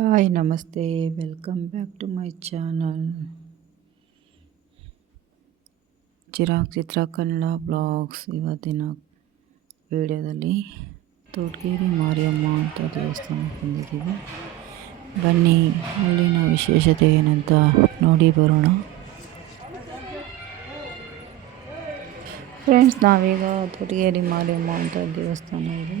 Hi, ನಮಸ್ತೆ. Welcome back to my channel. Chirag Chitra Kannada blogs. ಇವತ್ತಿನ ವಿಡಿಯೋದಲ್ಲಿ ತೋಟಗೇರಿ ಮಾರಿಯಮ್ಮ ಅಂತ ದೇವಸ್ಥಾನಕ್ಕೆ ಬಂದಿದ್ದೀವಿ. ಬನ್ನಿ, ಅಲ್ಲಿನ ವಿಶೇಷತೆ ಏನಂತ ನೋಡಿ ಬರೋಣ. ಫ್ರೆಂಡ್ಸ್, ನಾವೀಗ ತೋಟಗೇರಿ ಮಾರಿಯಮ್ಮ ಅಂತ ದೇವಸ್ಥಾನ ಇದೆ.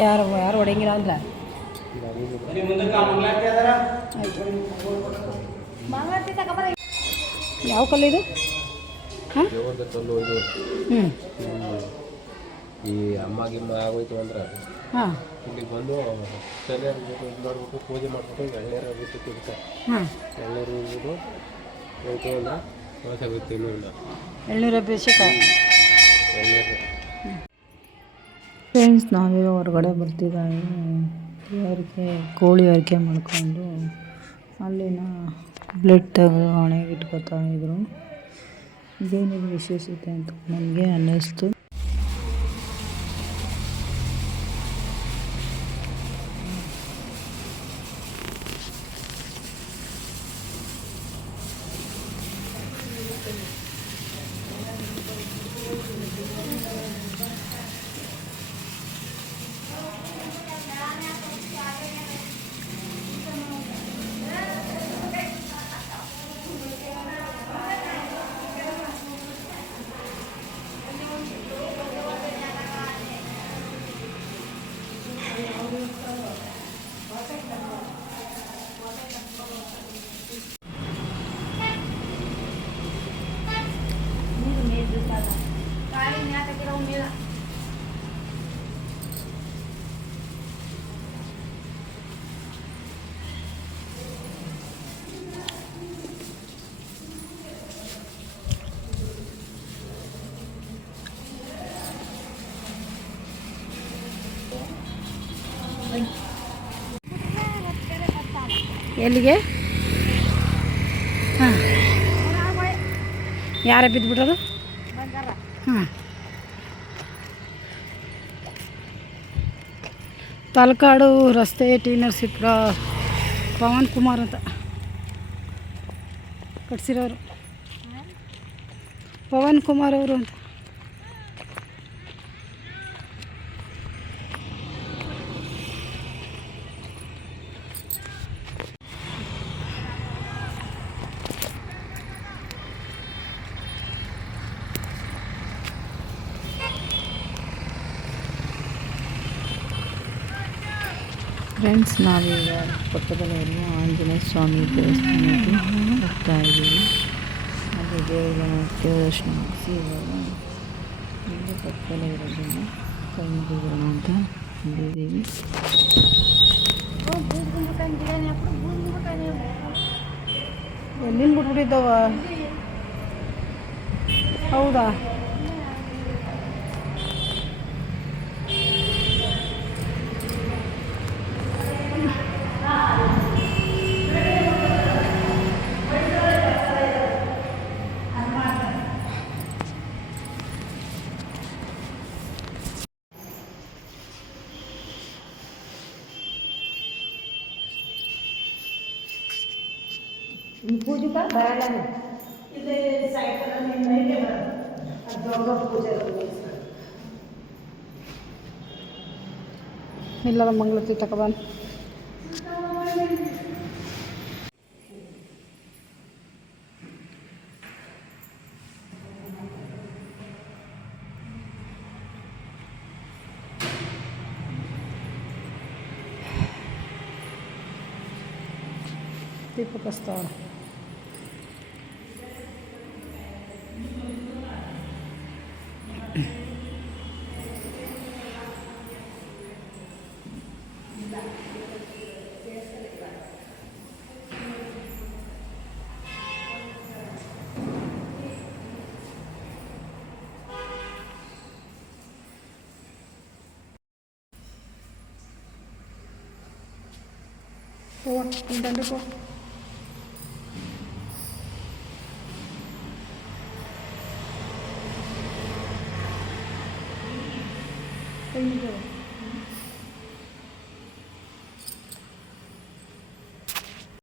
ಯಾರು ಯಾರು ಹೊಡೆಯಂಗಿಲ್ಲ ಅಂದ್ರೆ ಯಾವ ಕಲ್ಲು ಇದು? ಹಾಂ? ಹ್ಞೂ ಈ ಅಮ್ಮ ಗಿಮ್ಮ ಆಗೋಯ್ತು ಅಂದ್ರೆ ಹಾಂ. ಇಲ್ಲಿಗೆ ಬಂದು ತಲೆ ಇದು ಮಾಡ್ಬಿಟ್ಟು ಪೂಜೆ ಮಾಡ್ಬಿಟ್ಟು ಎಳ್ನೀರು ಬಿಟ್ಟು ಹಾಂ. ಎಳ್ನೀರು ಇದ್ಬಿಟ್ಟು ಹೋಯ್ತು ಅಂದ್ರೆ ಹೊರಸಾಗುತ್ತೆ ಇನ್ನೂ ಇಲ್ಲ ಎಳ್ನೀರು ಅಭಿಷೇಕ ಎಳ್ನೀರು. ಫ್ರೆಂಡ್ಸ್ ನಾವೀಗ ಹೊರಗಡೆ ಬರ್ತಿದ್ದಾವೆ. ದೇವರಿಗೆ ಕೋಳಿ ಅರಿಕೆ ಮಾಡಿಕೊಂಡು ಅಲ್ಲಿನ ಬ್ಲಡ್ ತೆಗೆದು ಹಣೆಗೆ ಇಟ್ಕೊತಾ ಇದ್ರು. ಇದೇನಿದು ವಿಶೇಷತೆ ಅಂತ ನನಗೆ ಅನ್ನಿಸ್ತು. ಎಲ್ಲಿಗೆ? ಹಾಂ. ಯಾರೇ ಬಿದ್ದುಬಿಟ್ರದು ಹಾಂ. ತಲಕಾಡು ರಸ್ತೆ ಟಿ ನರಸೀಪುರ ಪವನ್ ಕುಮಾರ್ ಅಂತ. ಕಟ್ಸಿರೋರು. ಪವನ್ ಕುಮಾರ್ ಅವರು ಅಂತ. ಫ್ರೆಂಡ್ಸ್ ನಾವೀಗ ಪಕ್ಕದಲ್ಲಿರುವ ಆಂಜನೇಯ ಸ್ವಾಮಿ ದೇವಸ್ಥಾನಕ್ಕೆ ಹೋಗ್ತಾ ಇದ್ದೀವಿ. ಅಲ್ಲಿ ದೇವರ ದರ್ಶನ ಮುಗಿಸಿ ಇವಾಗ ಇಲ್ಲಿ ಪಕ್ಕದಲ್ಲೇ ಇರೋದನ್ನು ಕೈ ಮುಗಿಬಿಡೋಣ ಅಂತ ಬಂದಿದ್ದೀವಿ. ಎಲ್ಲಿಂದ ಬಿಟ್ಬಿಟ್ಟಿದ್ದಾವ ಹೌದಾ? ಪೂಜಕ ಬರಲ್ಲ ಇಲ್ಲದ ಮಂಗಳತಿ ತಗೊಬಂದು типу кастана. പോവാം എന്താണ്ട് പോ 真的